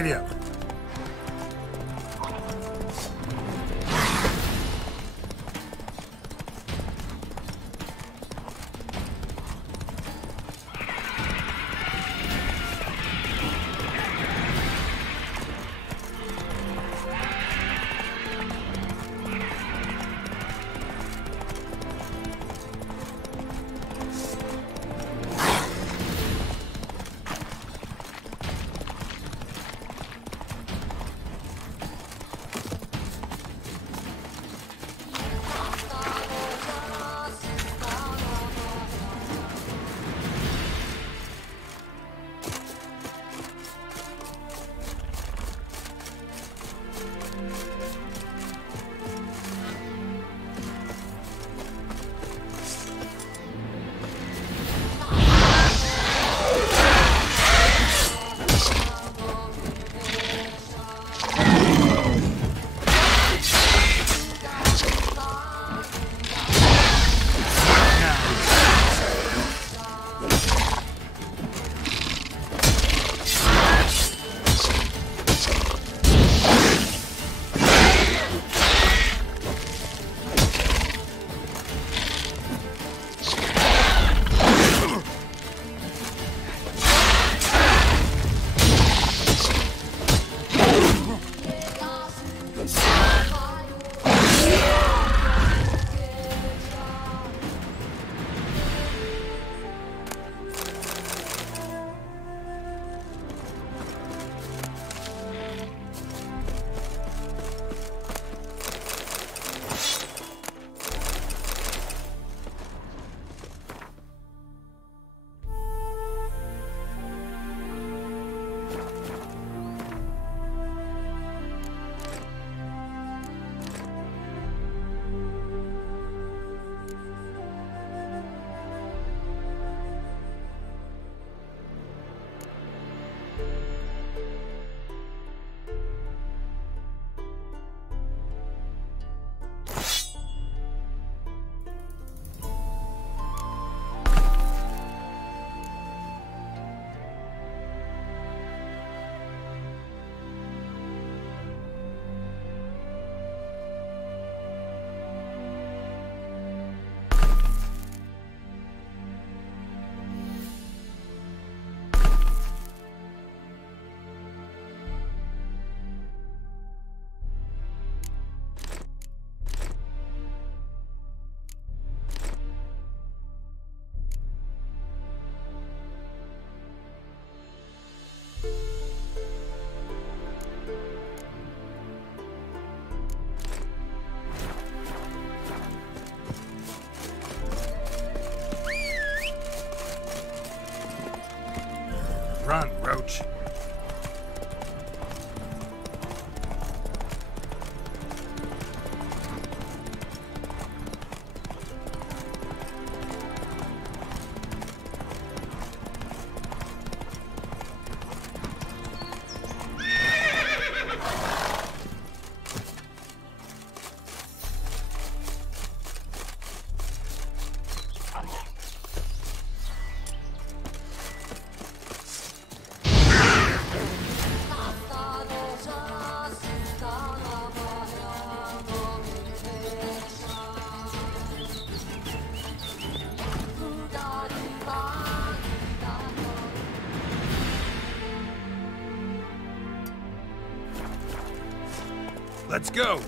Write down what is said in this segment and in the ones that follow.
Giddy up. Run, Roach. Let's go!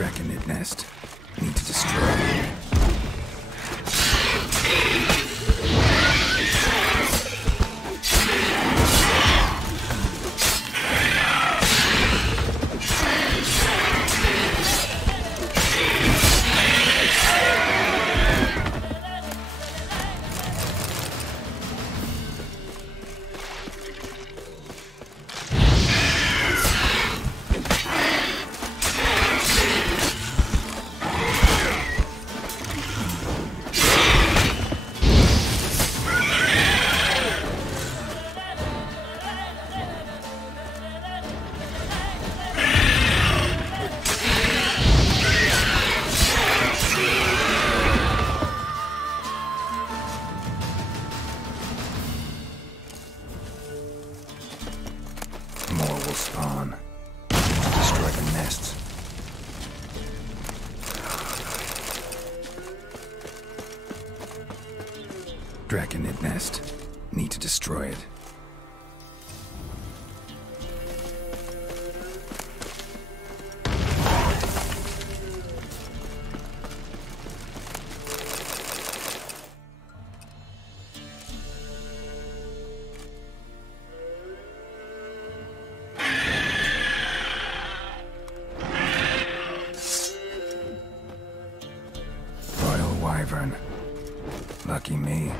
Draconid nest. Need to destroy. More will spawn. Destroy the nests. Draconid nest. Need to destroy it. Wyvern. Lucky me.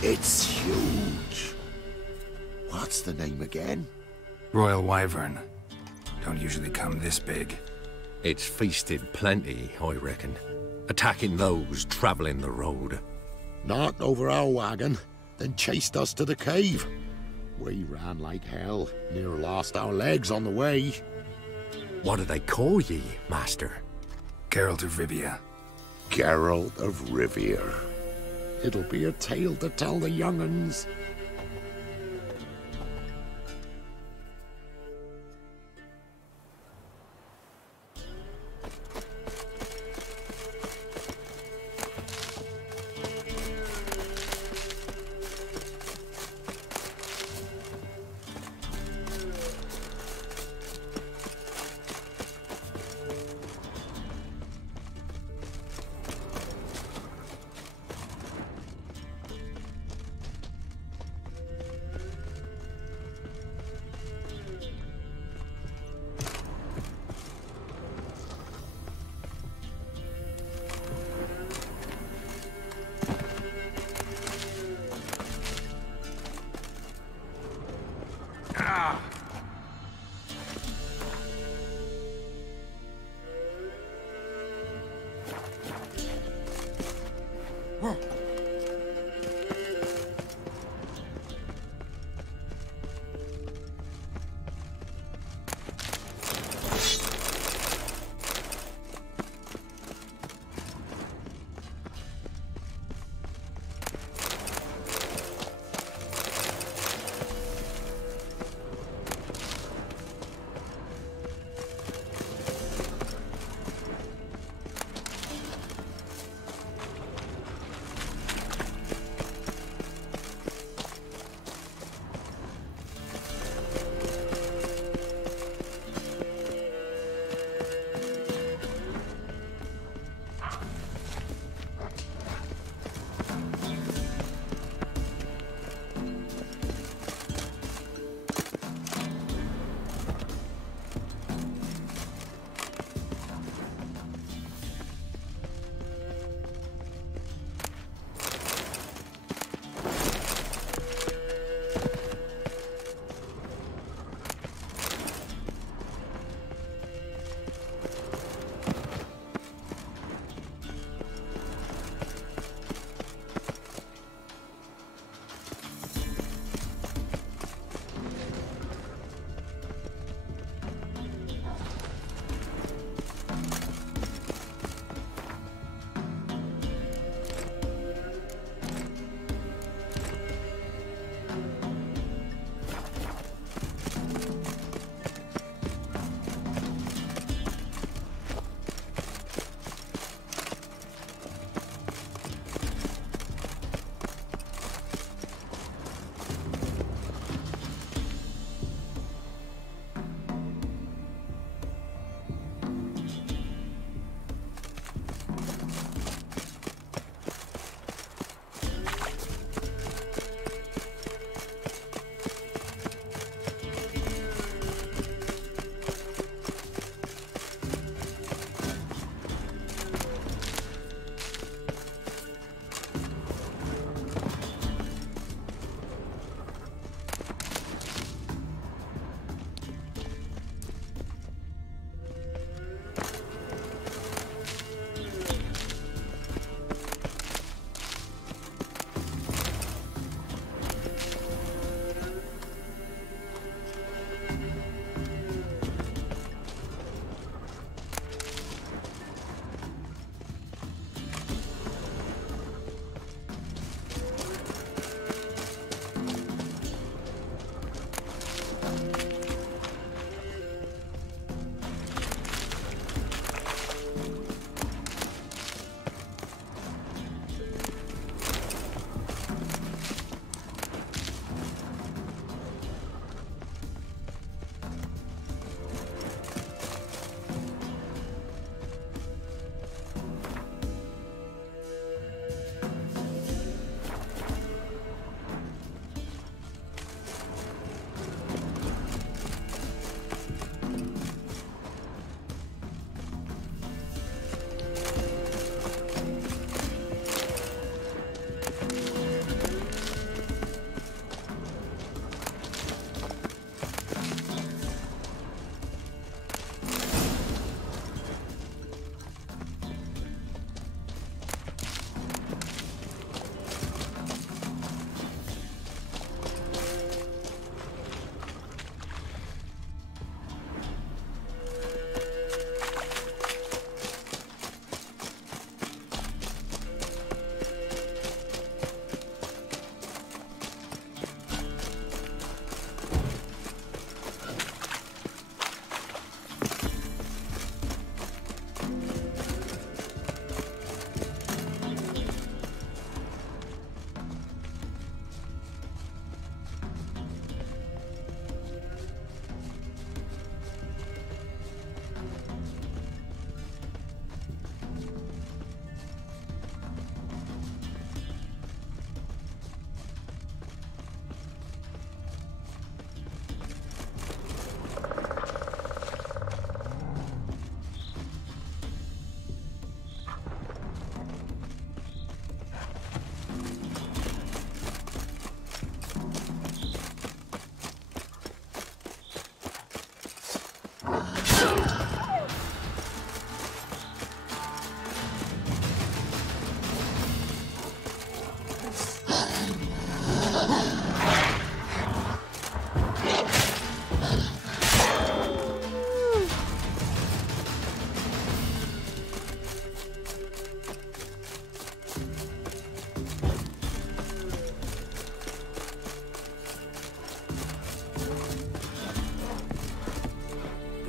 It's huge. What's the name again? Royal Wyvern. Don't usually come this big. It's feasted plenty, I reckon. Attacking those traveling the road. Knocked over our wagon, then chased us to the cave. We ran like hell, near lost our legs on the way. What do they call ye, master? Geralt of Rivia. Geralt of Rivia. It'll be a tale to tell the young'uns.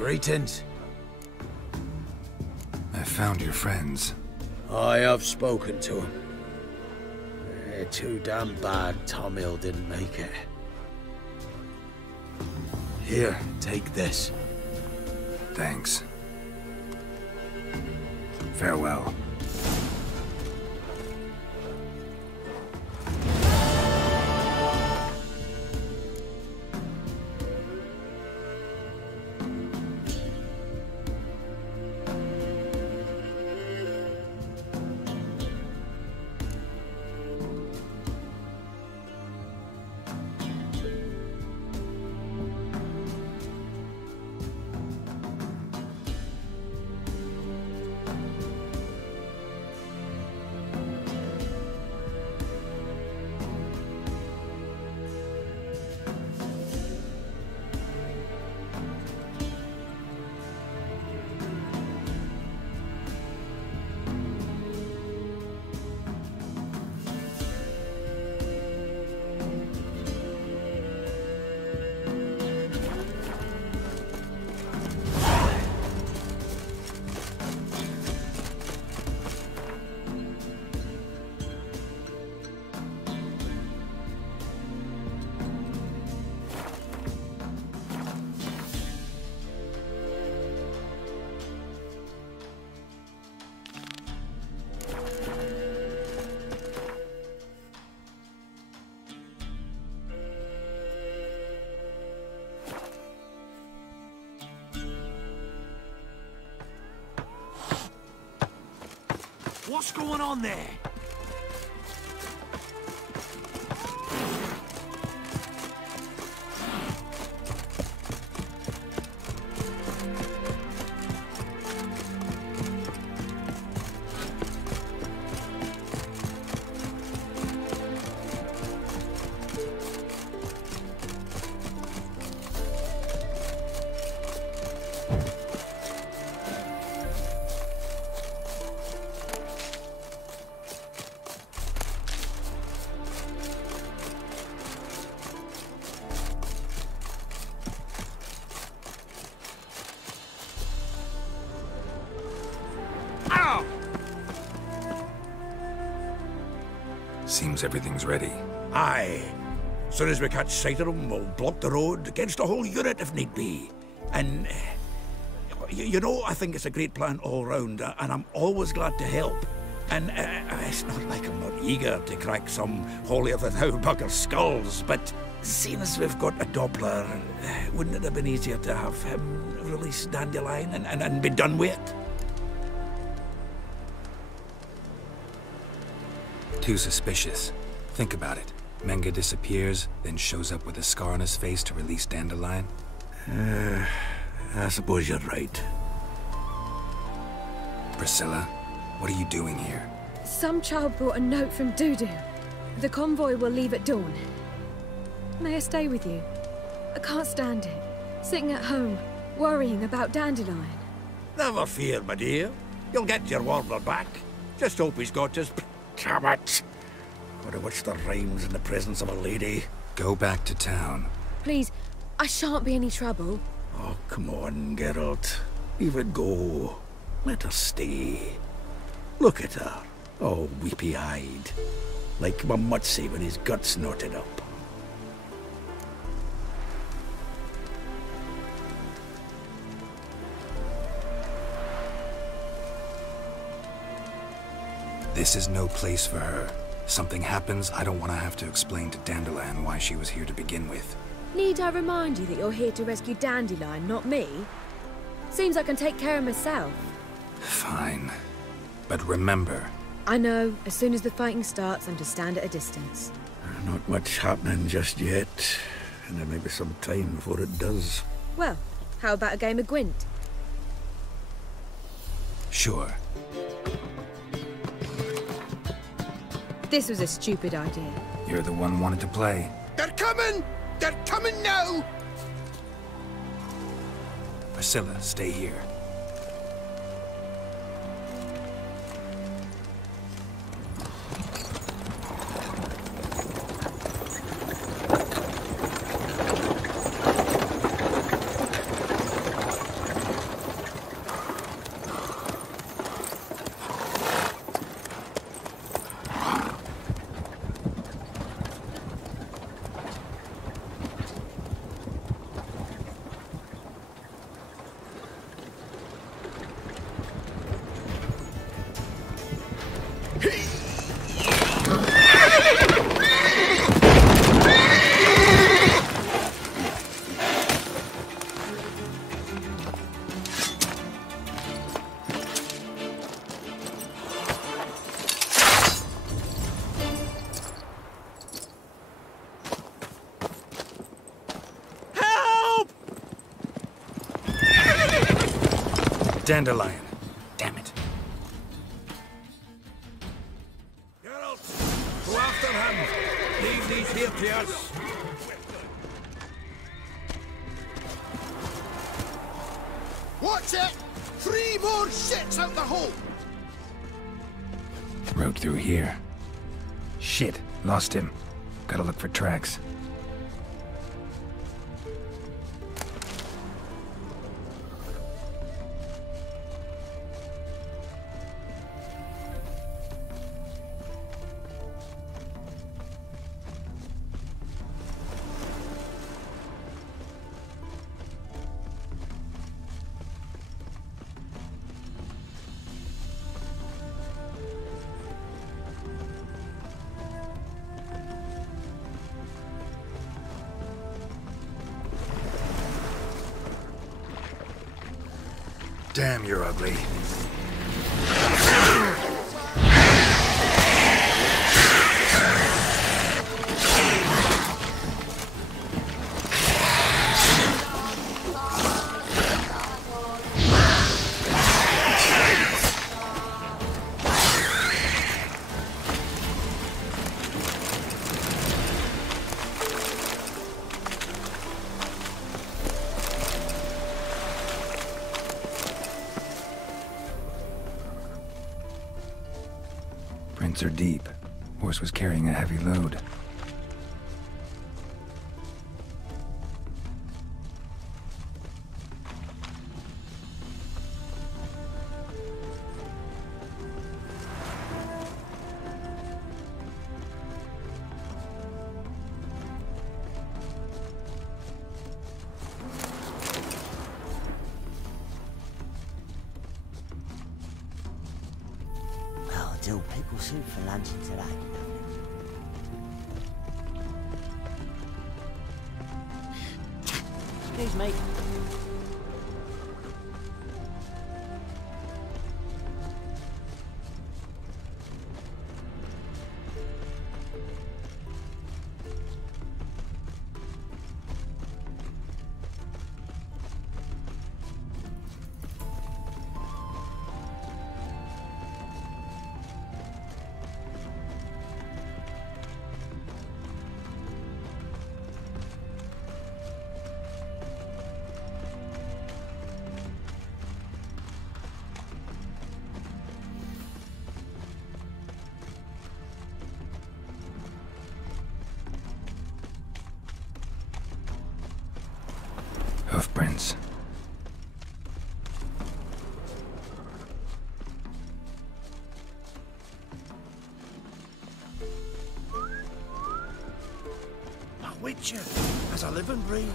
Greetings. I found your friends. I have spoken to them. Too damn bad Tom Hill didn't make it. Here, take this. Thanks. Farewell. What's going on there? Seems everything's ready. Aye. Soon as we catch sight of them, we'll block the road against the whole unit if need be. And, you know, I think it's a great plan all round, and I'm always glad to help. And it's not like I'm not eager to crack some holier-than-thou bugger's skulls, but seeing as we've got a Doppler, wouldn't it have been easier to have him release Dandelion and be done with it? Too suspicious. Think about it. Menga disappears, then shows up with a scar on his face to release Dandelion. I suppose you're right. Priscilla, what are you doing here? Some child brought a note from Dudu. The convoy will leave at dawn. May I stay with you? I can't stand it. Sitting at home, worrying about Dandelion. Never fear, my dear. You'll get your warbler back. Just hope he's got his... Damn it! Gotta watch the rhymes in the presence of a lady. Go back to town. Please, I shan't be any trouble. Oh, come on, Geralt. Leave it go. Let her stay. Look at her. Oh, weepy-eyed. Like my Mutsy with his guts knotted up. This is no place for her. Something happens, I don't want to have to explain to Dandelion why she was here to begin with. Need I remind you that you're here to rescue Dandelion, not me? Seems I can take care of myself. Fine. But remember... I know. As soon as the fighting starts, I'm to stand at a distance. Not much happening just yet. And there may be some time before it does. Well, how about a game of Gwent? Sure. This was a stupid idea. You're the one wanted to play. They're coming! They're coming now! Priscilla, stay here. Dandelion. Damn it. Geralt, go after him. Leave these here to us. Watch it! 3 more shits out the hole! Road through here. Shit, lost him. Gotta look for tracks. Damn, you're ugly. Prints are deep. Horse was carrying a heavy load. Do pickle soup for lunch today. Excuse me. Hoofprints. A witcher, as I live and breathe.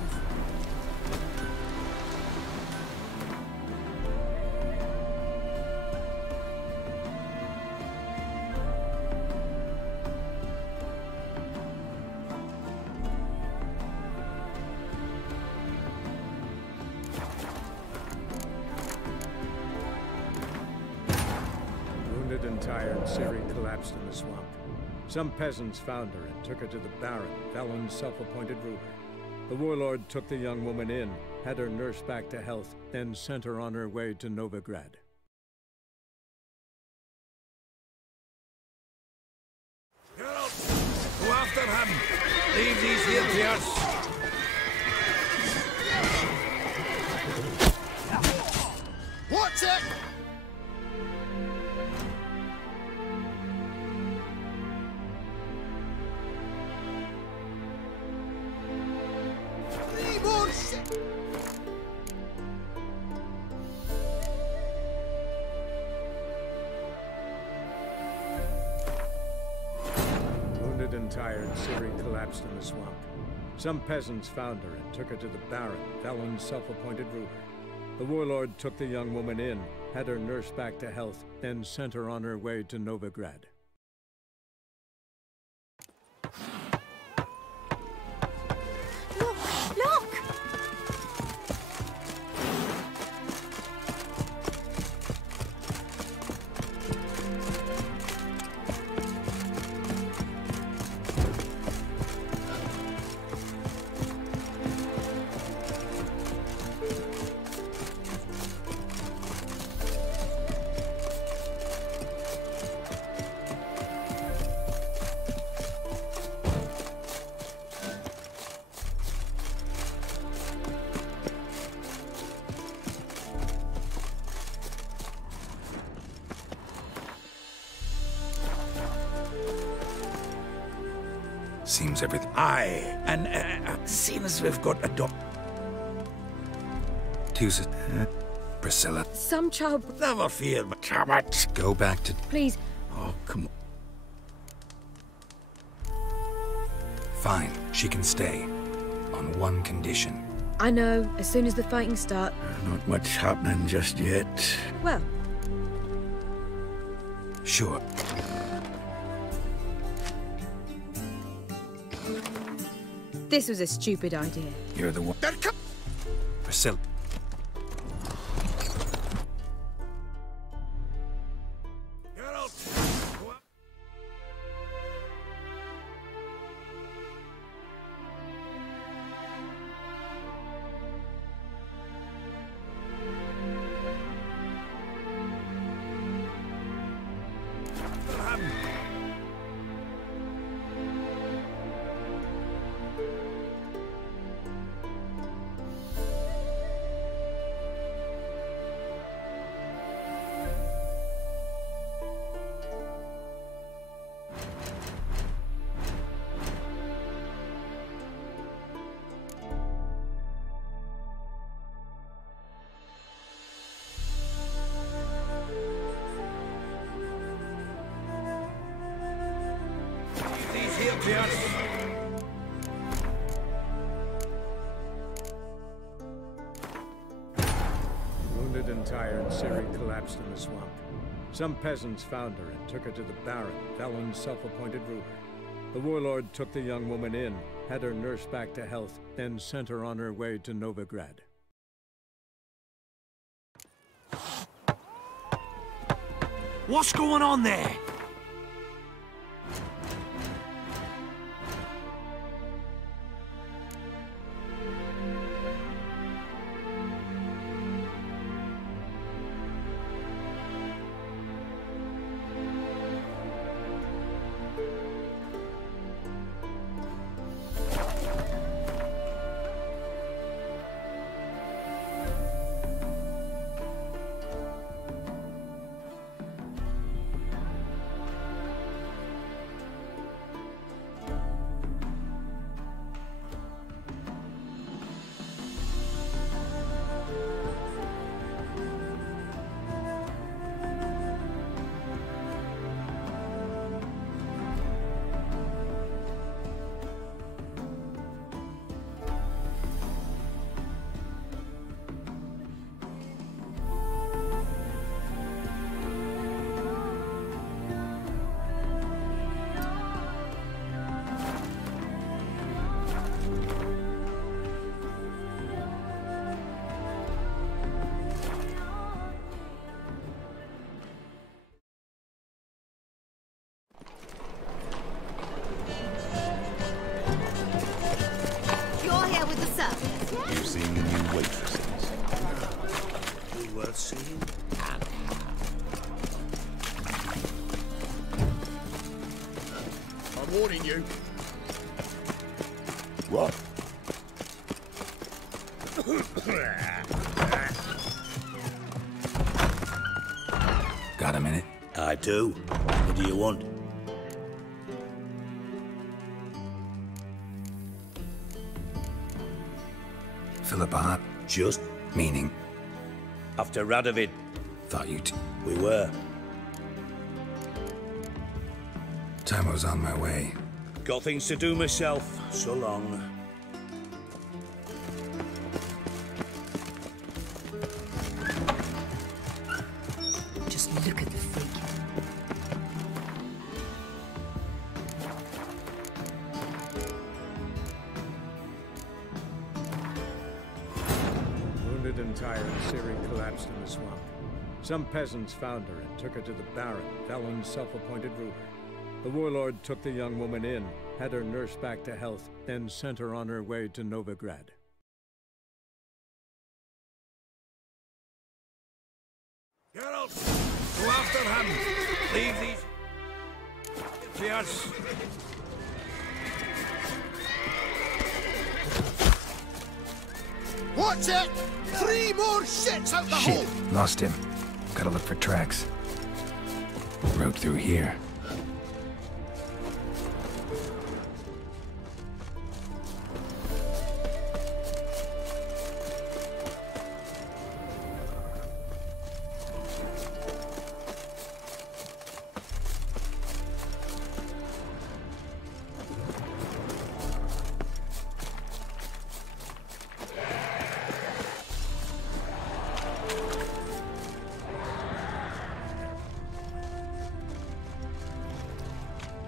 Wounded and tired, Ciri collapsed in the swamp. Some peasants found her and took her to the Baron, Valen's self-appointed ruler. The warlord took the young woman in, had her nursed back to health, then sent her on her way to Novigrad. Geralt, go after him. Leave these here to us. Watch it! Wounded and tired, Ciri collapsed in the swamp. Some peasants found her and took her to the Baron, Valen's self-appointed ruler. The warlord took the young woman in, had her nursed back to health, then sent her on her way to Novigrad. Look! Seems everything... Aye, and seeing as we've got a Tusa... Priscilla... Some child... Never fear, but damn it. Go back to... Please, Oh, come on. Fine, she can stay. On one condition. I know, as soon as the fighting starts. Not much happening just yet. Well, Sure. this was a stupid idea. You're the one... Priscilla... Wounded and tired, Ciri collapsed in the swamp. Some peasants found her and took her to the Baron, Velen's self-appointed ruler. The warlord took the young woman in, had her nursed back to health, then sent her on her way to Novigrad. What's going on there? You've seen the new waitresses. Be worth seeing. I'm warning you. What? Got a minute? I do. What do you want? Philippa, Just meaning, after Radovid. thought you We were. Time was on my way. Got things to do myself. So long. Just look at the freak. Wounded and tired, Ciri collapsed in the swamp. Some peasants found her and took her to the Baron, Velen's self-appointed ruler. The warlord took the young woman in, had her nursed back to health, then sent her on her way to Novigrad. Geralt, go after him. Leave these... Cheers. What's it? 3 more shits out the Shit, hole! lost him. Gotta look for tracks. Road through here.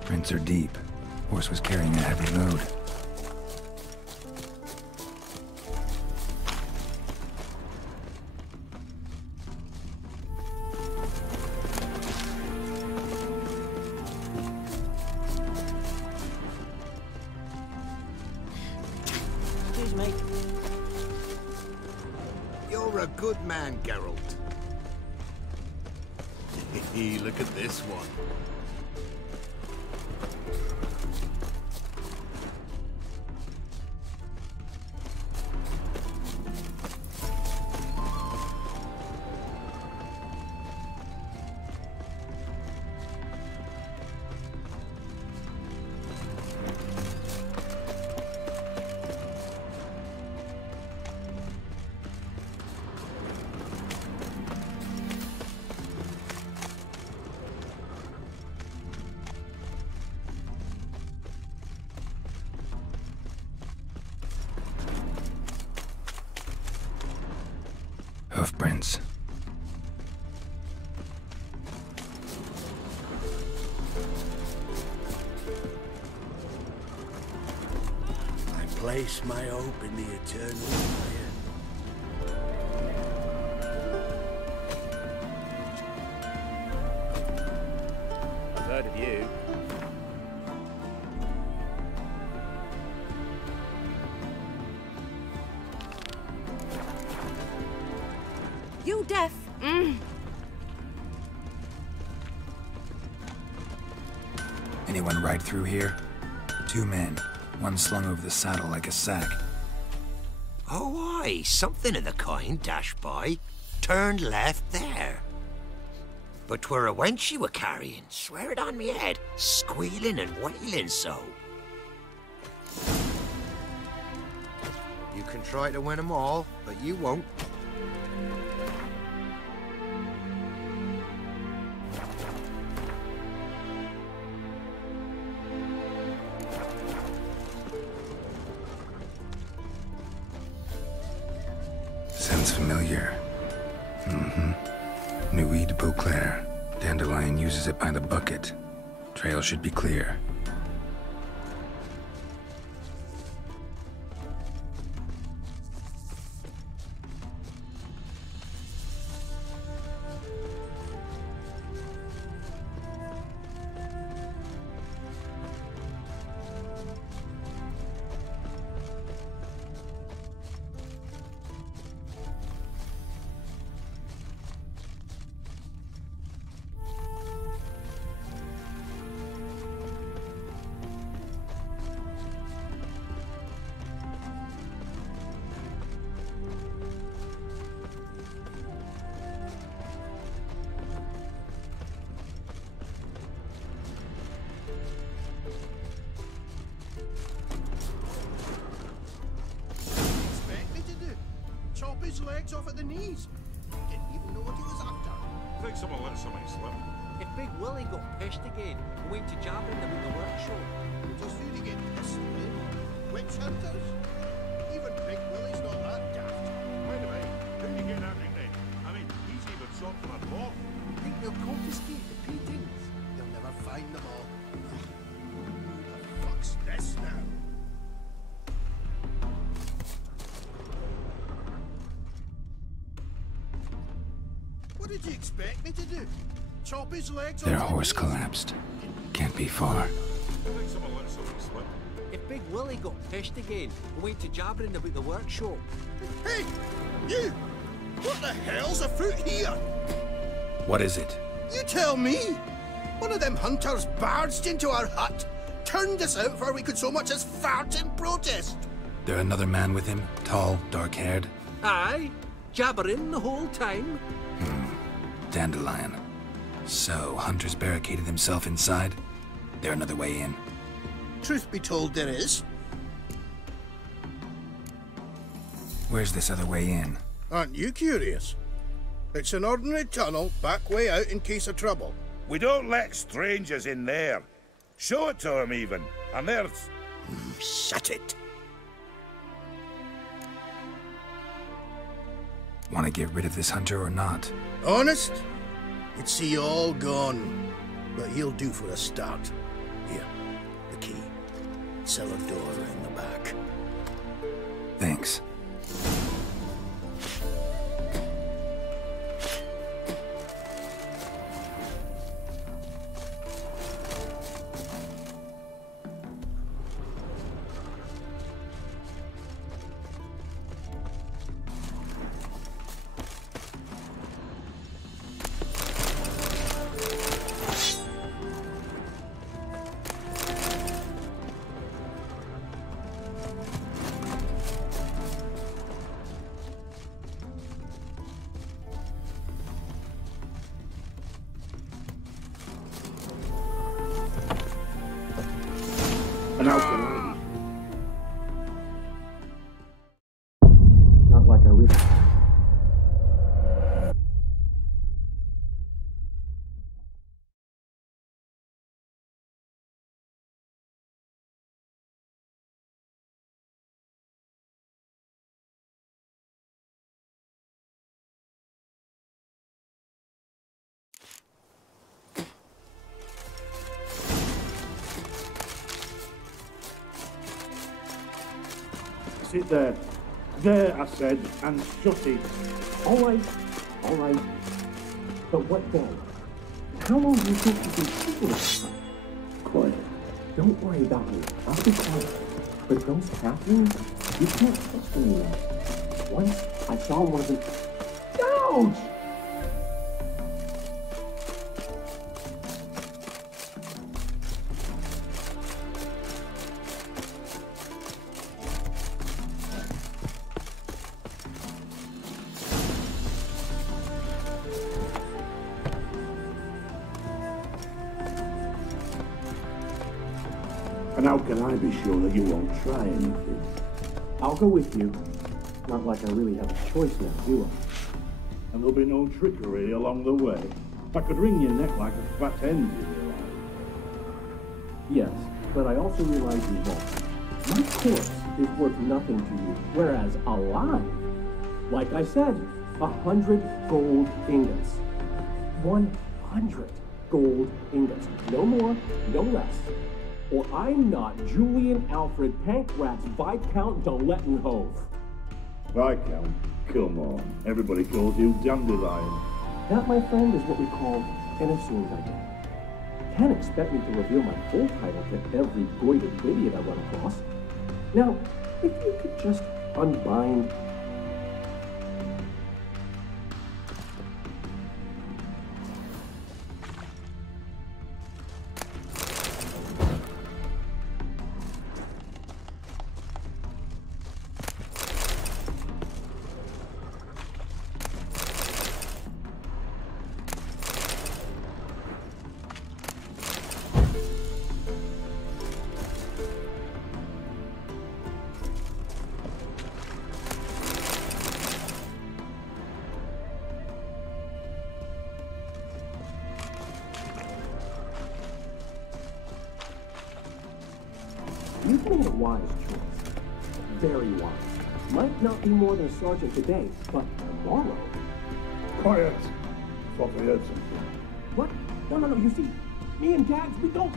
Prints are deep. Horse was carrying a heavy load. Excuse me. You're a good man, Geralt. Look at this one. Hoofprints. I place my hope in the eternal fire. I've heard of you. You deaf? Anyone ride through here? 2 men. One slung over the saddle like a sack. Oh, aye, something of the kind dashed by. Turned left there. But 'twere a wench you were carrying, swear it on me head, squealing and wailing so. You can try to win 'em all, but you won't. Sounds familiar. Nuit de Beauclair. Dandelion uses it by the bucket. Trail should be clear. Chop his legs off at the knees. Didn't even know what he was after. Think someone let somebody slip. If Big Willie got pissed again, we went to jabbing them in the workshop. Just who to get pissed with? Witch hunters? Even Big Willie's not that daft. Wait a minute. How do you get that nickname? I mean, he's even shot from a dwarf. Think they'll confiscate the paintings? They'll never find them all. Who the fuck's this now? What did you expect me to do? Chop his legs off? Their horse collapsed. Can't be far. I think someone let somebody slip. If Big Willie got pissed again, we went to jabbering about the workshop. Hey! You! What the hell's afoot here? What is it? You tell me! One of them hunters barged into our hut, turned us out before we could so much as fart in protest. There another man with him? Tall, dark-haired? Aye, jabbering the whole time. Dandelion. So, Hunter's barricaded himself inside? There another way in? Truth be told, there is. Where's this other way in? Aren't you curious? It's an ordinary tunnel, back way out in case of trouble. We don't let strangers in there. Show it to 'em even. And there's... Shut it. Want to get rid of this hunter or not? Honest? We'd see you all gone. But he'll do for a start. Here, the key. Cellar door in the back. Thanks. And how can I? Not like I really... Sit there. There, I said, and shut it. All right. But what then? How long do you think you can keep this? Quiet. Don't worry about me. I'll be quiet. But those Catherines, you can't trust me now. Once I saw one of them... Ouch! And how can I be sure that you won't try anything? I'll go with you. Not like I really have a choice now, do I? And there'll be no trickery along the way. I could wring your neck like a fat hen, you realize. Yes, but I also realize you won't. My corpse is worth nothing to you, whereas alive, like I said, 100 gold ingots. 100 gold ingots. No more, no less. Or I'm not Julian Alfred Pankratz Viscount de Lettenhove. Viscount? Come on. Everybody calls you Dandelion. That, my friend, is what we call an assumed identity. Can't expect me to reveal my full title to every goited idiot I run across. Now, if you could just unbind... You made a wise choice. Very wise. Might not be more than a sergeant today, but tomorrow... Quiet. Thought I heard something. What? No, you see, me and Dags, we don't...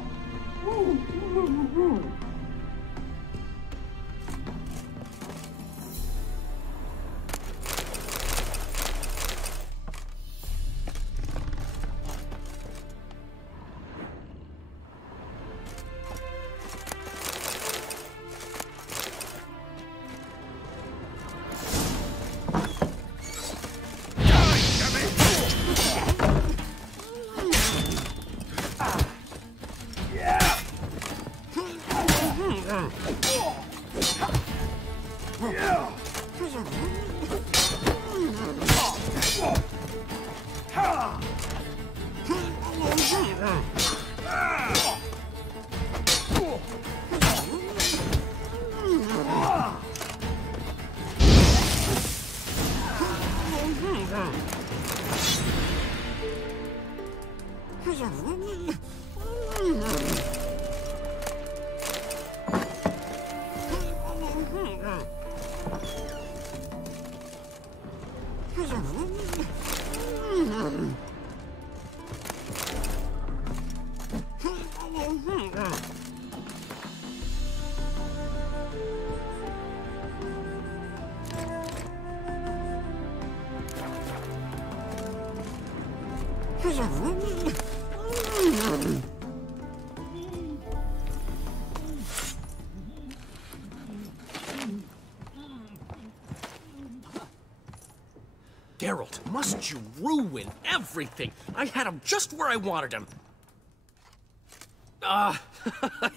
Geralt, must you ruin everything? I had him just where I wanted him.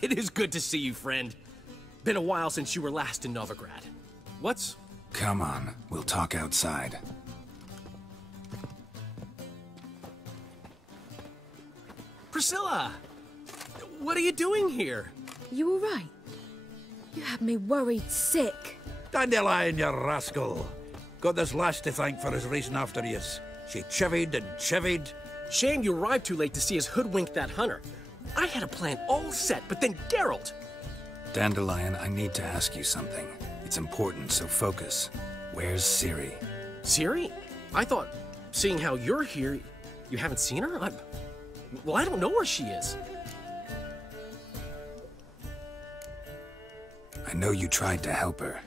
It is good to see you, friend. Been a while since you were last in Novigrad. What's... Come on, we'll talk outside. Priscilla! What are you doing here? You all right? You had me worried sick. Dandelion, you rascal. Got this lass to thank for his racing after yous. She chivied and chivied. Shame you arrived too late to see us hoodwink that hunter. I had a plan all set, but then Geralt... Dandelion, I need to ask you something. It's important, so focus. Where's Ciri? Ciri? I thought, seeing how you're here, you haven't seen her? Well, I don't know where she is. I know you tried to help her.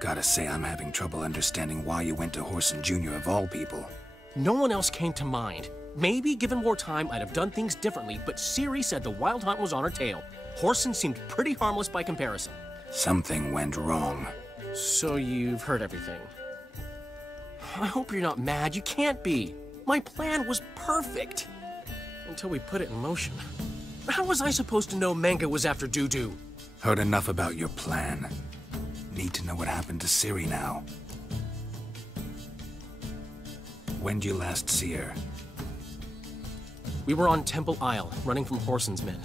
Gotta say, I'm having trouble understanding why you went to Whoreson Jr. of all people. No one else came to mind. Maybe, given more time, I'd have done things differently, but Ciri said the Wild Hunt was on her tail. Whoreson seemed pretty harmless by comparison. Something went wrong. So you've heard everything. I hope you're not mad. You can't be. My plan was perfect. Until we put it in motion. How was I supposed to know Manga was after Dudu? Heard enough about your plan. Need to know what happened to Ciri now. When did you last see her? We were on Temple Isle, running from Whoreson's men.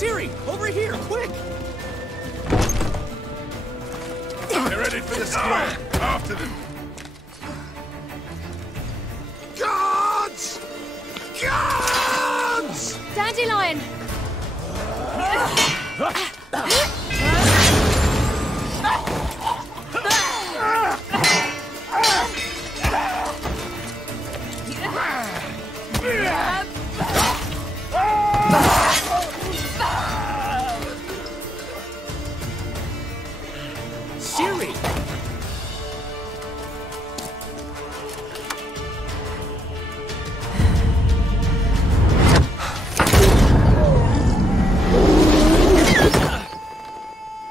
Ciri, over here, quick! They're ready for the square. After them. Guards! Guards! Dandelion! Siri!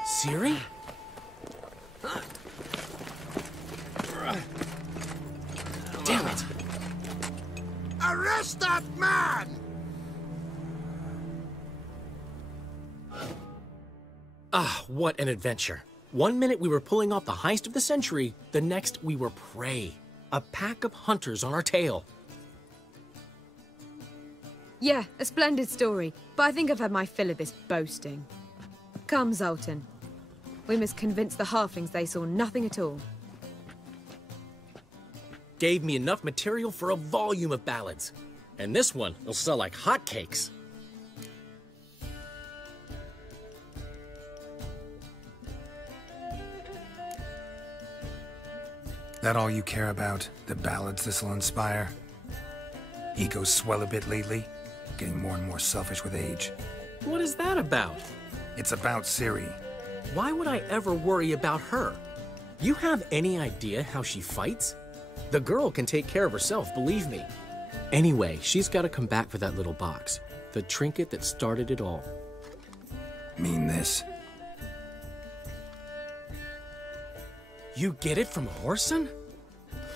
Siri? Damn it! Arrest that man! Ah, what an adventure. 1 minute we were pulling off the heist of the century, the next we were prey. A pack of hunters on our tail. Yeah, a splendid story, but I think I've had my fill of this boasting. Come, Zoltan. We must convince the halflings they saw nothing at all. Gave me enough material for a volume of ballads. And this one will sell like hotcakes. That all you care about? The ballads this'll inspire? Egos swell a bit lately? Getting more and more selfish with age. What is that about? It's about Ciri. Why would I ever worry about her? You have any idea how she fights? The girl can take care of herself, believe me. Anyway, she's got to come back for that little box. The trinket that started it all. Mean this? You get it from Whoreson?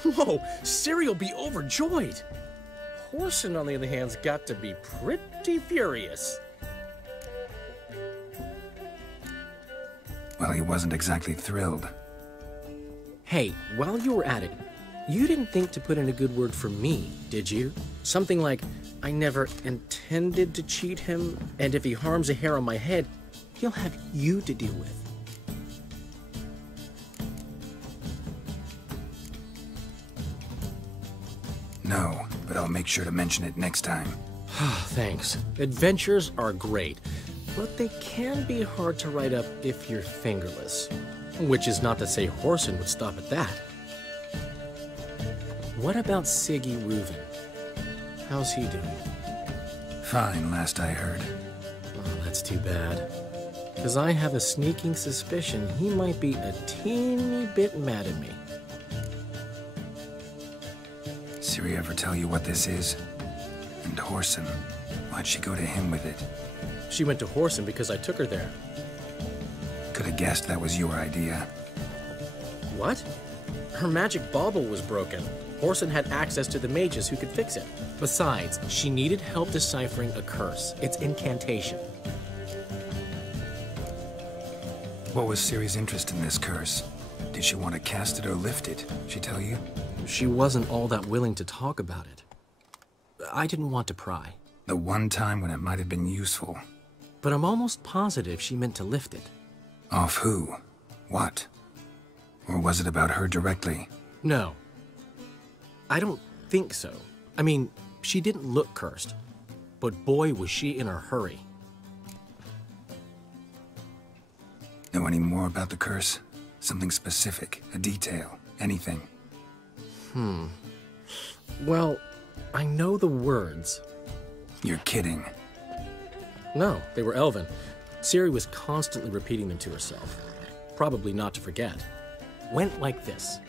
Whoa, Ciri will be overjoyed. Whoreson, on the other hand's got to be pretty furious. Well, he wasn't exactly thrilled. Hey, while you were at it, you didn't think to put in a good word for me, did you? Something like, I never intended to cheat him, and if he harms a hair on my head, he'll have you to deal with. No, but I'll make sure to mention it next time. Thanks. Adventures are great, but they can be hard to write up if you're fingerless. Which is not to say Whoreson would stop at that. What about Siggy Reuven? How's he doing? Fine, last I heard. Oh, that's too bad. Because I have a sneaking suspicion he might be a teeny bit mad at me. Ciri ever tell you what this is? And Whoreson, why'd she go to him with it? She went to Whoreson because I took her there. Could have guessed that was your idea. What? Her magic bauble was broken. Whoreson had access to the mages who could fix it. Besides, she needed help deciphering a curse. It's incantation. What was Ciri's interest in this curse? Did she want to cast it or lift it? She tell you? She wasn't all that willing to talk about it. I didn't want to pry. The one time when it might have been useful. But I'm almost positive she meant to lift it. Off who? What? Or was it about her directly? No. I don't think so. I mean, she didn't look cursed. But boy, was she in a hurry. Know any more about the curse? Something specific, a detail, anything? Well, I know the words. You're kidding. No, they were Elven. Ciri was constantly repeating them to herself. Probably not to forget. Went like this.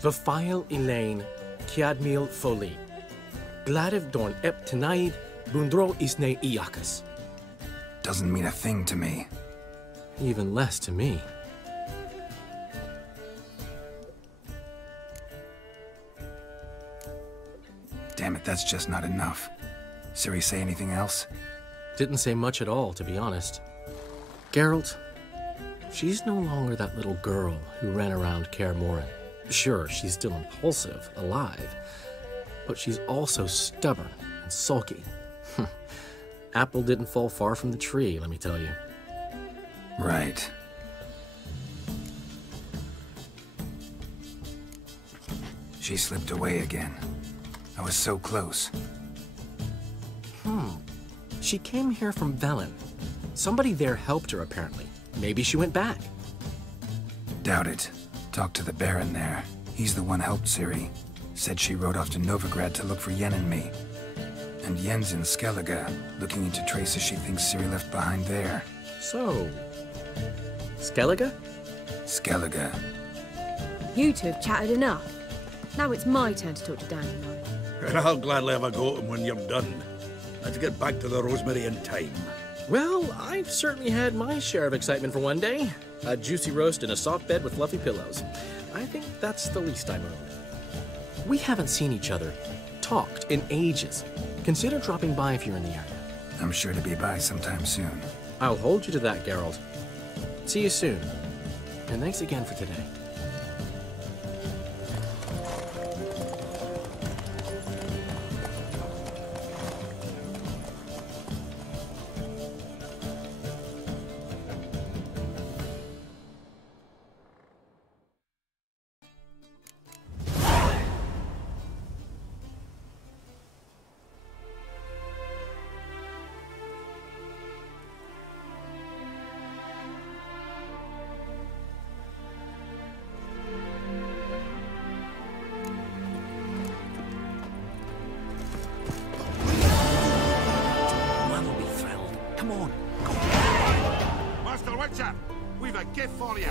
Vafile Elaine, Kiadmil Foli. Gladev Dorn Ep Tenaid, Bundro Isne Iakas. Doesn't mean a thing to me. Even less to me. Damn it, that's just not enough. Ciri say anything else? Didn't say much at all, to be honest. Geralt, she's no longer that little girl who ran around Kaer Morhen. Sure, she's still impulsive, alive, but she's also stubborn and sulky. Apple didn't fall far from the tree, let me tell you. Right. She slipped away again. I was so close. She came here from Velen. Somebody there helped her, apparently. Maybe she went back. Doubt it. Talk to the Baron there. He's the one helped Ciri. Said she rode off to Novigrad to look for Yen and me. And Yen's in Skellige, looking into traces she thinks Ciri left behind there. So... Skellige? Skellige. You two have chatted enough. Now it's my turn to talk to Dandelion'ı. And I'll gladly have a go at him when you're done. Let's get back to the Rosemary in time. Well, I've certainly had my share of excitement for one day. A juicy roast in a soft bed with fluffy pillows. I think that's the least I'm owed. We haven't seen each other, talked, in ages. Consider dropping by if you're in the area. I'm sure to be by sometime soon. I'll hold you to that, Geralt. See you soon. And thanks again for today. We've a gift for you.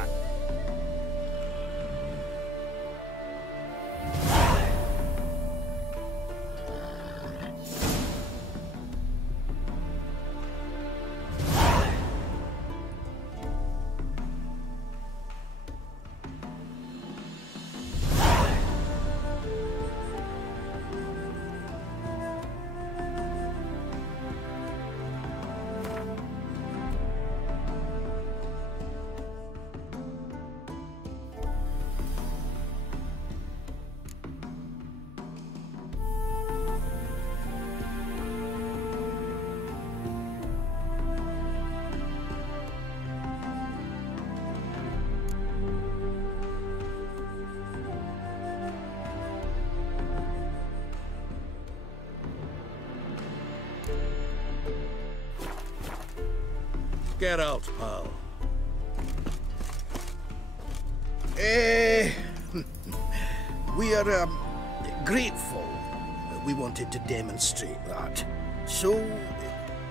Get out, pal. We are grateful. We wanted to demonstrate that. So,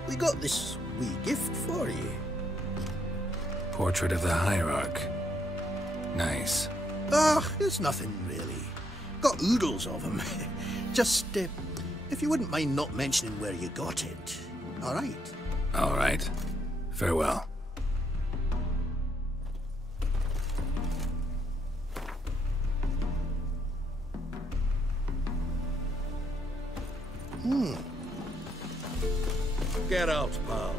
we got this wee gift for you. Portrait of the Hierarch. Nice. It's nothing really. Got oodles of them. Just, if you wouldn't mind not mentioning where you got it. All right? All right. Farewell. Get out, pal.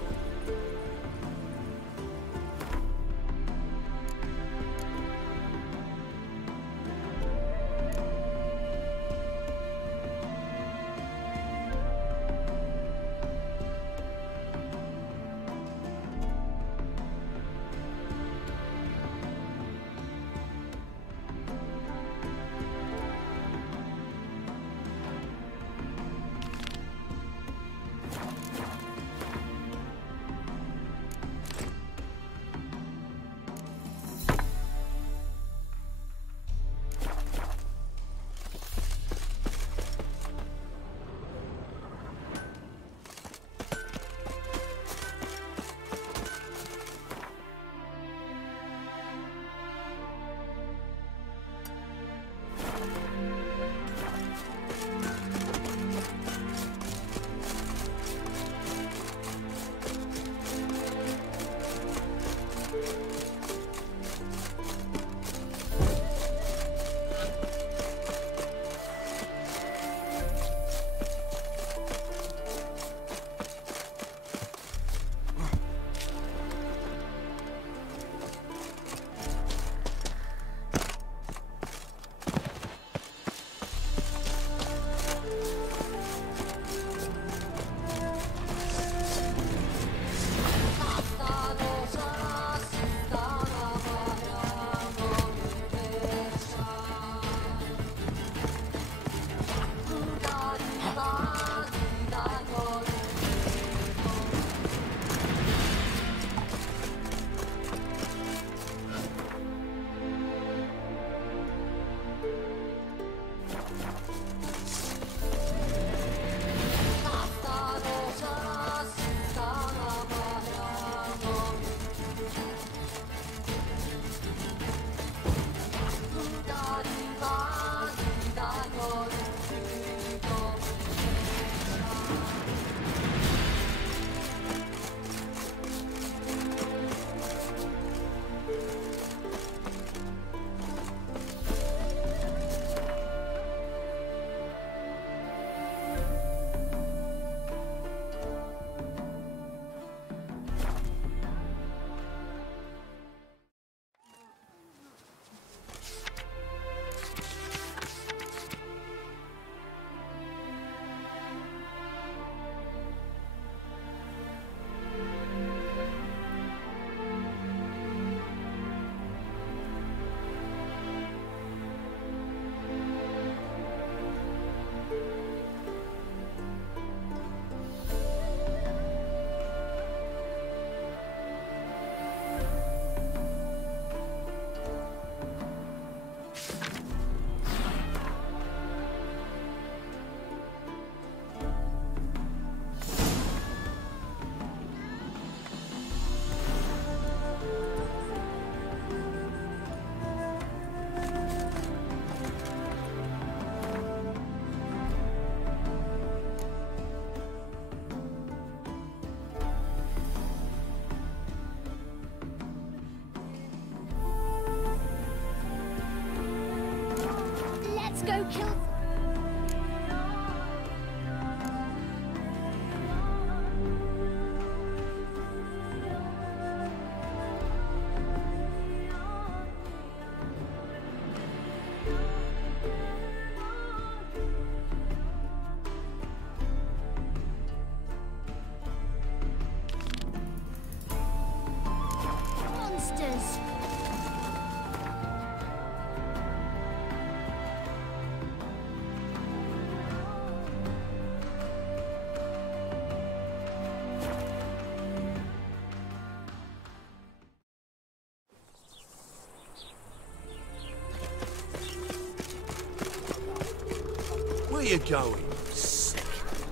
you going? Sick.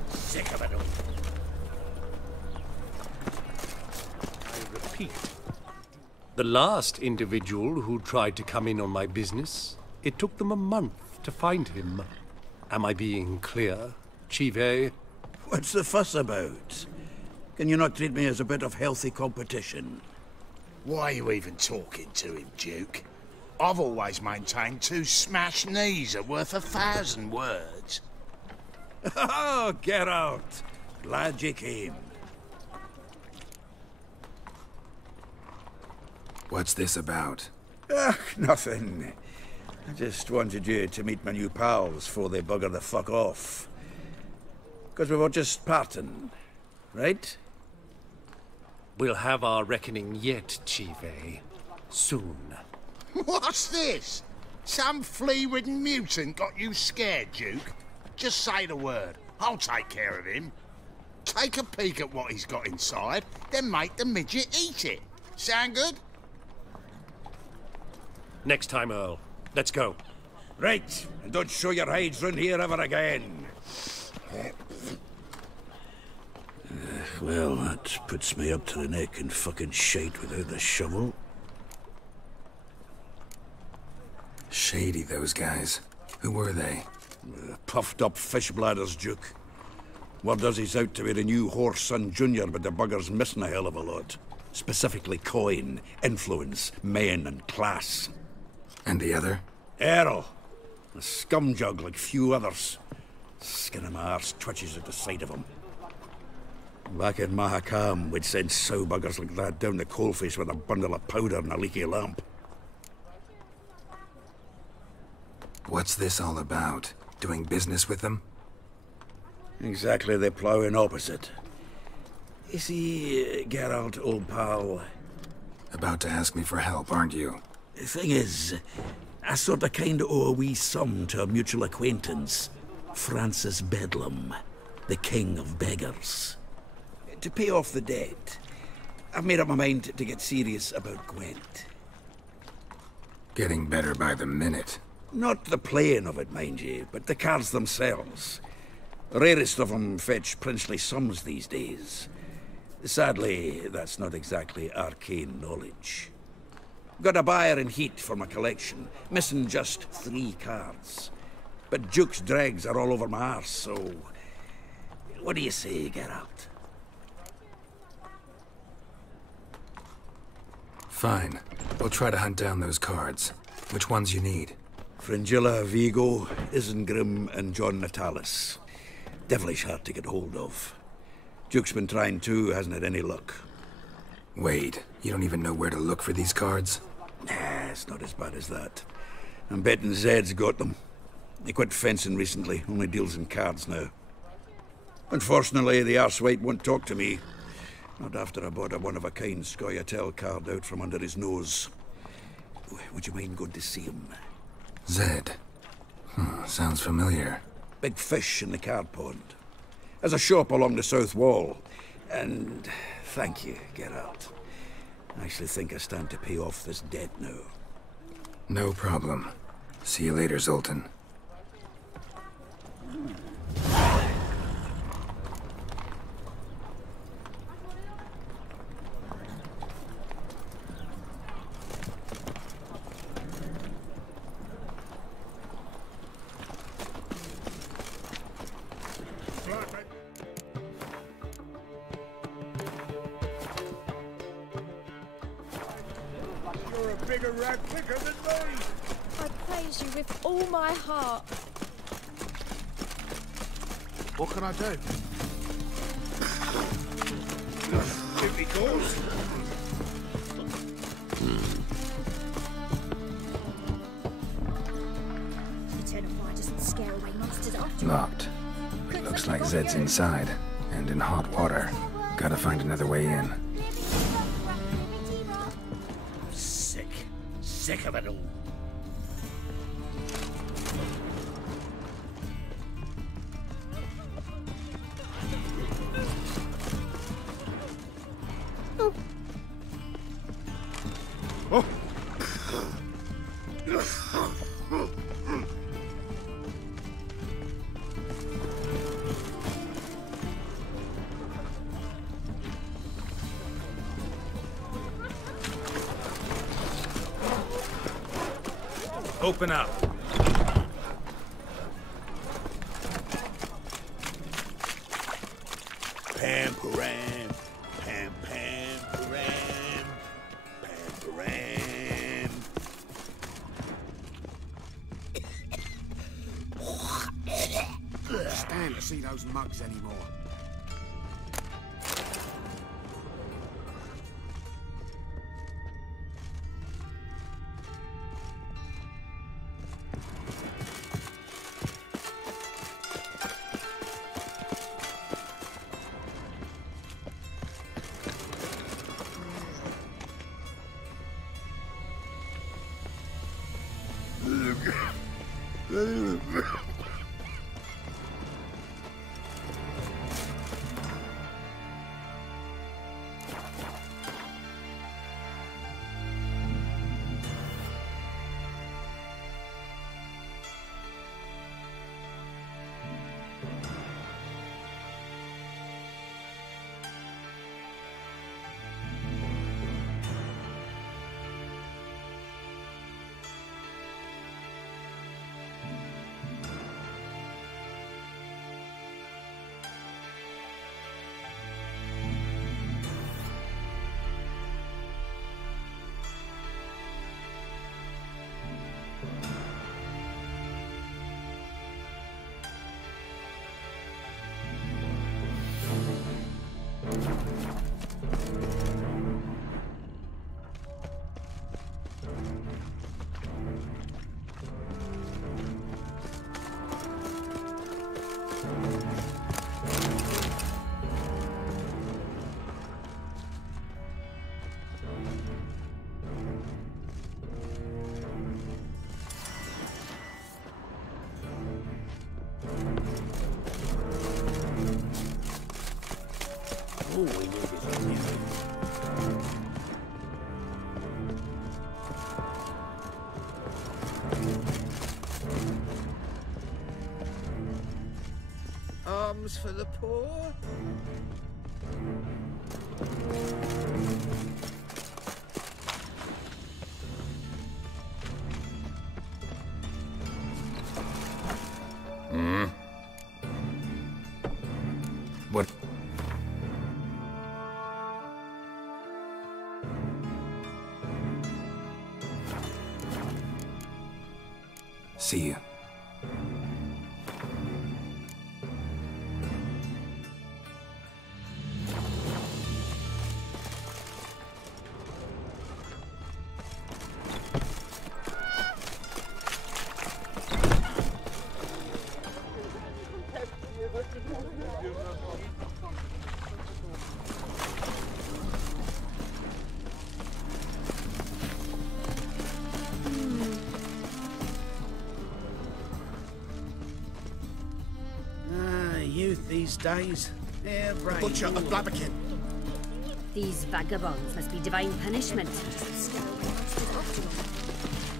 Sick of it all. I repeat. The last individual who tried to come in on my business, it took them a month to find him. Am I being clear, Chive? What's the fuss about? Can you not treat me as a bit of healthy competition? Why are you even talking to him, Duke? I've always maintained 2 smashed knees are worth 1,000 words. Oh, get out! Glad you came. What's this about? Nothing. I just wanted you to meet my new pals before they bugger the fuck off. Because we were just parting, right? We'll have our reckoning yet, Chive. Soon. What's this? Some flea-ridden mutant got you scared, Duke? Just say the word. I'll take care of him. Take a peek at what he's got inside, then make the midget eat it. Sound good? Next time, Earl. Let's go. Right, and don't show your hides round here ever again. Well, that puts me up to the neck in fucking shite without the shovel. Shady, those guys. Who were they? Puffed up fish bladders, Duke. Word does he's out to be the new Whoreson Jr., but the bugger's missing a hell of a lot. Specifically coin, influence, men, and class. And the other? Errol. A scumjug like few others. Skin of my arse twitches at the sight of him. Back in Mahakam, we'd send sow buggers like that down the coalface with a bundle of powder and a leaky lamp. What's this all about? Doing business with them? Exactly the ploughing opposite. You see, Geralt, old pal... About to ask me for help, aren't you? The thing is, I sort of kinda owe a wee sum to a mutual acquaintance. Francis Bedlam, the king of beggars. To pay off the debt, I've made up my mind to get serious about Gwent. Getting better by the minute. Not the playing of it, mind you, but the cards themselves. The rarest of them fetch princely sums these days. Sadly, that's not exactly arcane knowledge. Got a buyer in heat for my collection, missing just 3 cards. But Duke's dregs are all over my arse, so... What do you say, Geralt? Fine. We'll try to hunt down those cards. Which ones you need? Fringilla, Vigo, Isengrim, and John Natalis. Devilish hard to get hold of. Duke's been trying too, hasn't had any luck. Wait, you don't even know where to look for these cards? Nah, it's not as bad as that. I'm betting Zed's got them. He quit fencing recently, only deals in cards now. Unfortunately, the arsewite won't talk to me. Not after I bought a one-of-a-kind Scoia'tael card out from under his nose. Would you mind going to see him? Zed. Sounds familiar. Big fish in the card pond. Has a shop along the south wall. And thank you, Geralt. I actually think I stand to pay off this debt now. No problem. See you later, Zoltan. You're a bigger rat picker than me. I praise you with all my heart. What can I do? If he goes. Eternal fire doesn't scare away monsters after all. Locked. It looks like Zed's inside, and in hot water. Gotta find another way in. Sick of it all. Open up. Pam param, pam pam param, pam param. Stand to see those mugs anymore. Oh, we need it. Arms for the poor. What? See you. Youth these days. The butcher of Blaviken. These vagabonds must be divine punishment.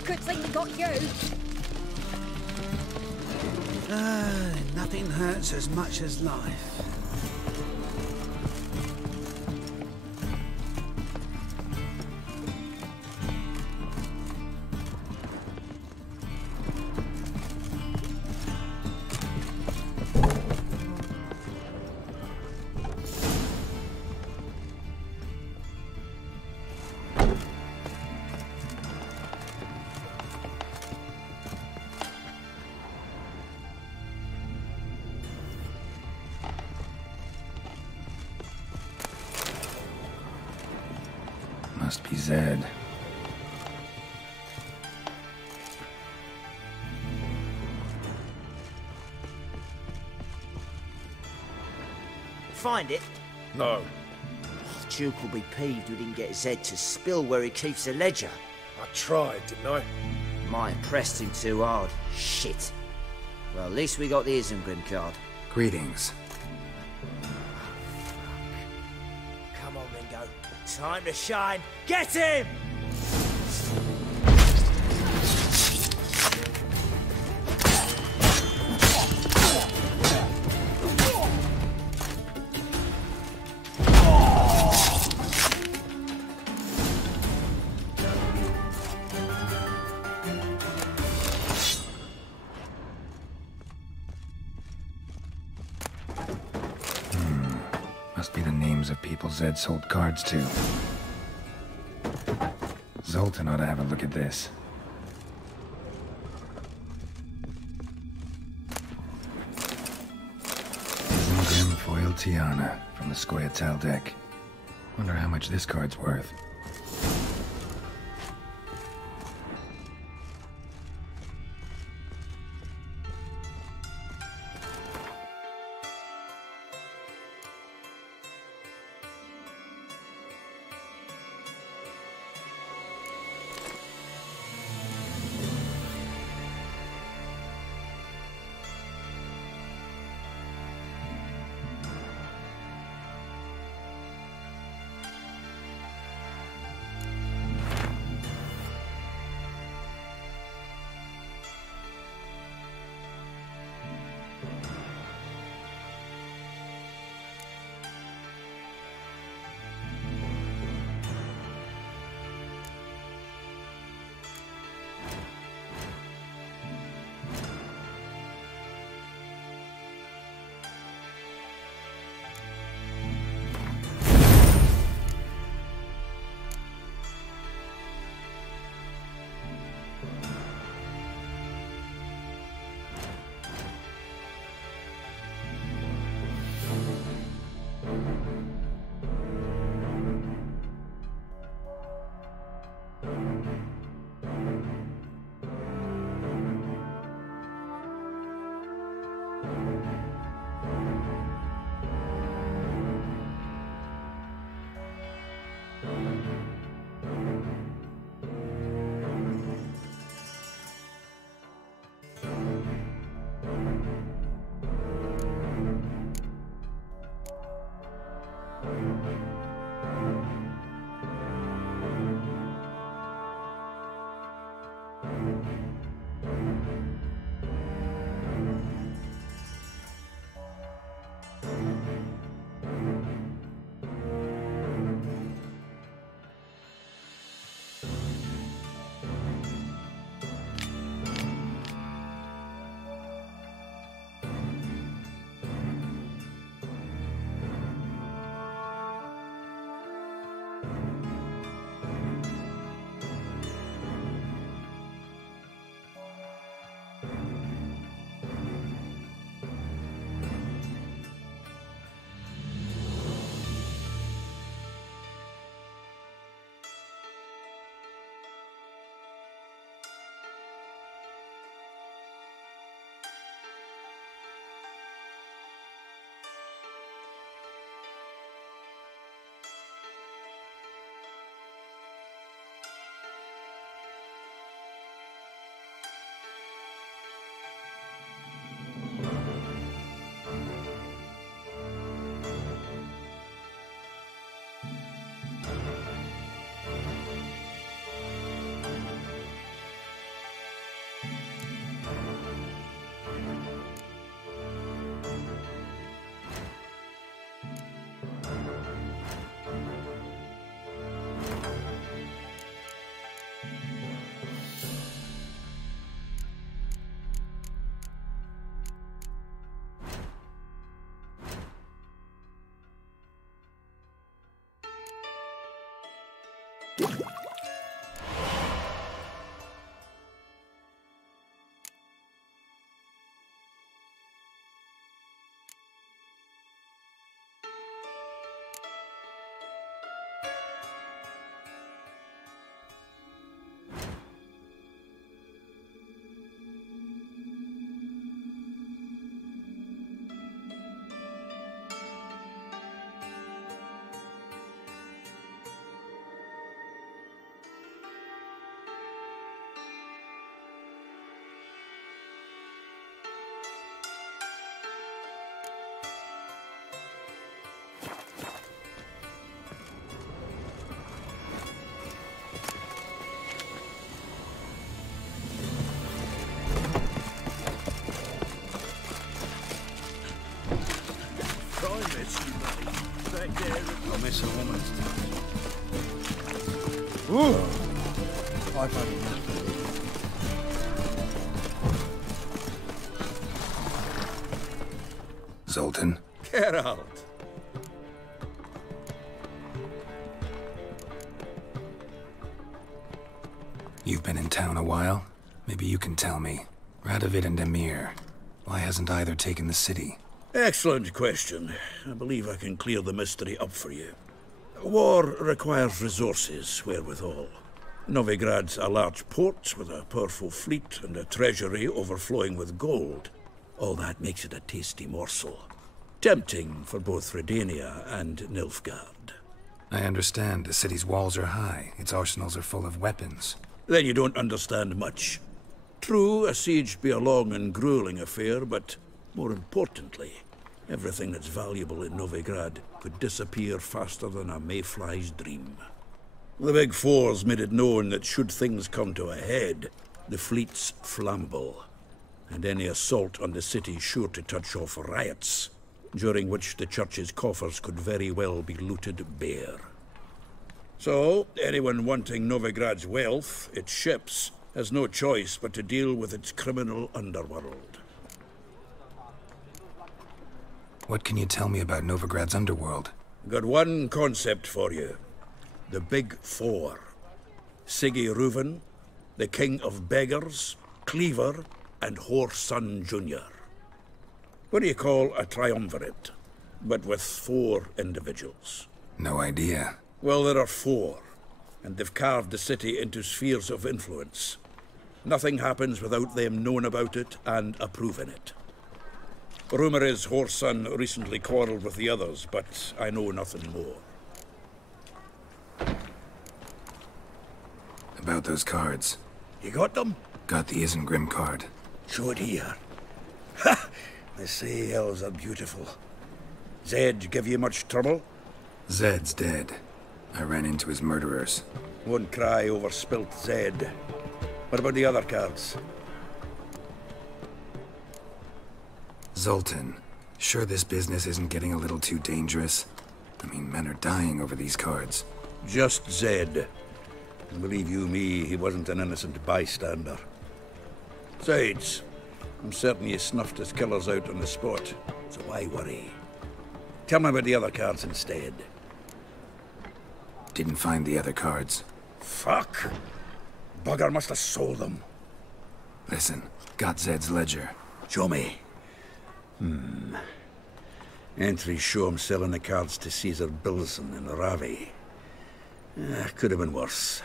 Good thing we got you. Nothing hurts as much as life. Must be Zed. Find it? No. Duke will be peeved we didn't get Zed to spill where he keeps the ledger. I tried, didn't I? Might have pressed him too hard. Shit. Well, at least we got the Isengrim card. Greetings. Come on, Ringo. Time to shine. Get him! Must be the names of people Zed sold cards to. Zoltan ought to have a look at this. Isengrim Foil Tiana from the Scoia'tael deck. Wonder how much this card's worth. I'll miss a woman. Ooh! I've had enough. Zoltan? Get out. You've been in town a while? Maybe you can tell me. Radovid and Emir. Why hasn't either taken the city? Excellent question. I believe I can clear the mystery up for you. War requires resources wherewithal. Novigrad's a large port with a powerful fleet and a treasury overflowing with gold. All that makes it a tasty morsel. Tempting for both Redania and Nilfgaard. I understand. The city's walls are high. Its arsenals are full of weapons. Then you don't understand much. True, a siege be a long and grueling affair, but more importantly, everything that's valuable in Novigrad could disappear faster than a mayfly's dream. The Big Four's made it known that should things come to a head, the fleet's flammable, and any assault on the city's sure to touch off riots, during which the church's coffers could very well be looted bare. So, anyone wanting Novigrad's wealth, its ships, has no choice but to deal with its criminal underworld. What can you tell me about Novigrad's underworld? Got one concept for you. The Big Four. Siggy Reuven, the King of Beggars, Cleaver, and Whoreson Jr. What do you call a triumvirate, but with 4 individuals? No idea. Well, there are 4, and they've carved the city into spheres of influence. Nothing happens without them knowing about it and approving it. Rumor is Whoreson recently quarreled with the others, but I know nothing more. About those cards. You got them? Got the Isengrim card. Show it here. Ha! They say elves are beautiful. Zed give you much trouble? Zed's dead. I ran into his murderers. Won't cry over spilt Zed. What about the other cards? Zoltan. Sure this business isn't getting a little too dangerous? I mean, men are dying over these cards. Just Zed. And believe you me, he wasn't an innocent bystander. Besides, I'm certain you snuffed his killers out on the spot, so why worry? Tell me about the other cards instead. Didn't find the other cards. Fuck! Bugger must have sold them. Listen, got Zed's ledger. Show me. Entries show him selling the cards to Caesar Bilson in Ravi. Could have been worse.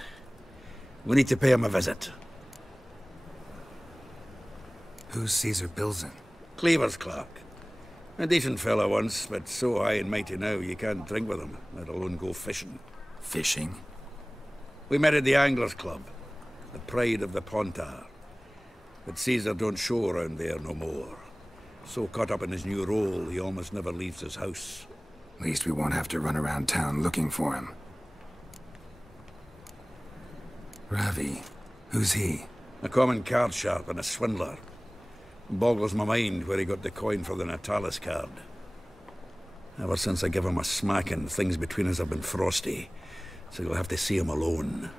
We need to pay him a visit. Who's Caesar Bilson? Cleaver's clerk. A decent fellow once, but so high and mighty now you can't drink with him, let alone go fishing. Fishing? We met at the Anglers Club, the pride of the Pontar. But Caesar don't show around there no more. So caught up in his new role, he almost never leaves his house. At least we won't have to run around town looking for him. Ravi. Who's he? A common card sharp and a swindler. Boggles my mind where he got the coin for the Natalis card. Ever since I gave him a smacking, things between us have been frosty. So you'll have to see him alone.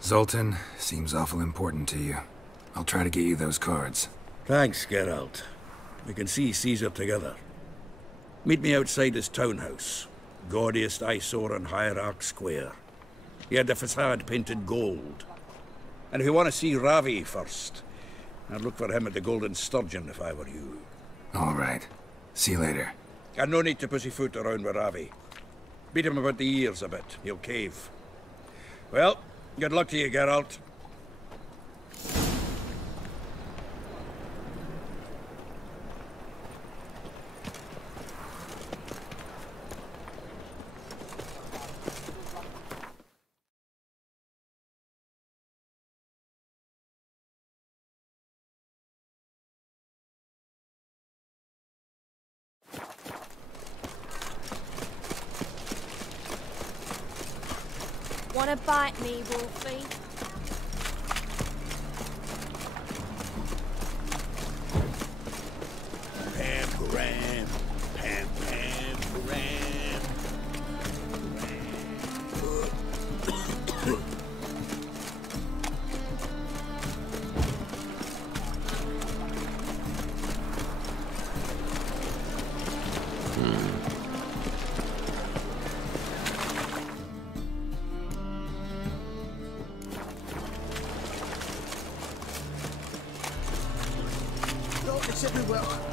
Zoltan, seems awful important to you. I'll try to get you those cards. Thanks, Geralt. We can see Caesar together. Meet me outside his townhouse. Gaudiest eyesore on Hierarch Square. He had the facade painted gold. And if you want to see Ravi first, I'd look for him at the Golden Sturgeon if I were you. All right. See you later. And no need to pussyfoot around with Ravi. Beat him about the ears a bit. He'll cave. Well, good luck to you, Geralt. Wanna bite me, Wolfie? Pam, param, pam, pam, param. well,